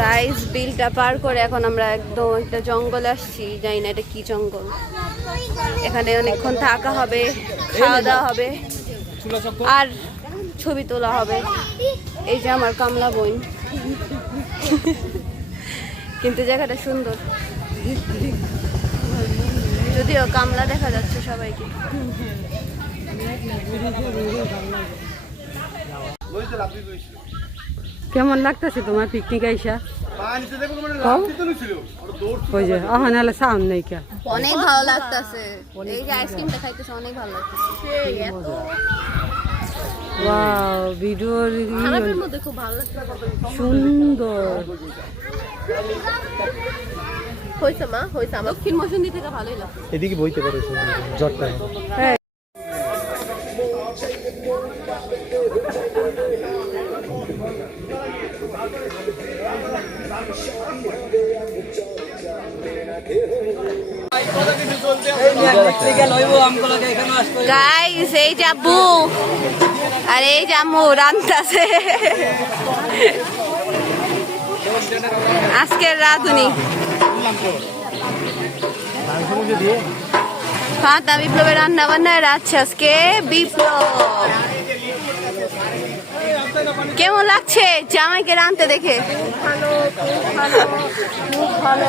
Guys বিলটা পার করে এখন আমরা একদম একটা জঙ্গল আসছি। জানি না এটা কি জঙ্গল। এখানে অনেকক্ষণ থাকা হবে খাওয়া দাওয়া হবে আর ছবি তোলা হবে। এই যে আমার কামলা বই কিন্তু জায়গাটা সুন্দর। যদিও কামলা দেখা যাচ্ছে সবাইকে। কেমন লাগতেছে তোমার পিকনিক আইসা? ওই যে আহান হলে সাউন্ড নাই কে। অনেক ভালো লাগতেছে। এই যে আইসক্রিমটা খাইতেছে অনেক ভালো লাগতেছে। ওয়াও ভিডিওর মধ্যে খুব ভালো লাগতেছে সুন্দর। হয়েছে মা হয়েছে। আমার দক্ষিণ মৌসুমী থেকে ভালোই লাগছে। এদিকে বইতে পারে গাইস এই যাবু আর এই জামু রান্তাছে। আজকের রাধুনি। ফাতা বিপ্লবের রান্না বান্নায় রাখছে আজকে বিপ্লব। কেমন লাগছে? জামাইকে রানতে দেখে। ভালো ভালো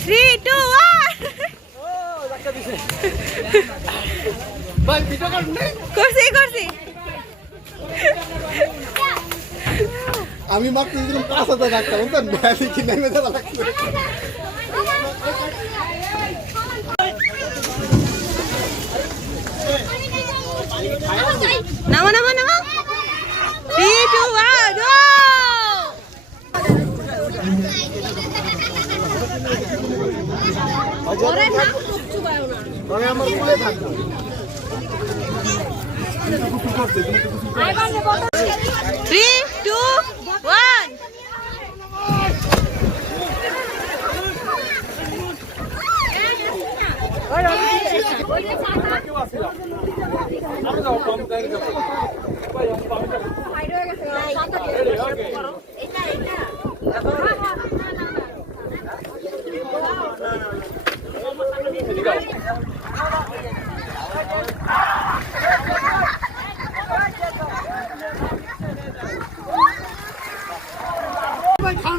থ্রি টু করছি করছি আমি মাত্র পাঁচ হাজার কি নেমে দেওয়া লাগছে নামো নামো নামো থ্রি টু ওয়ান গো আমি আমার কুলে থাকব। থ্রি টু ওয়ান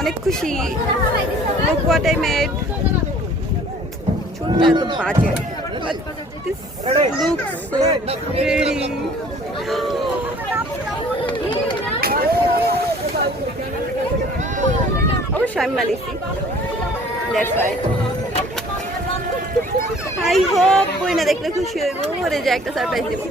অনেক খুশি। Look what I made. চুলটা এত বাজে। Pretty. অবশ্যই আমি মানিয়েছি আই হোপ বই না দেখলে খুশি হইব ওরে যে একটা সারপ্রাইজ দেবো।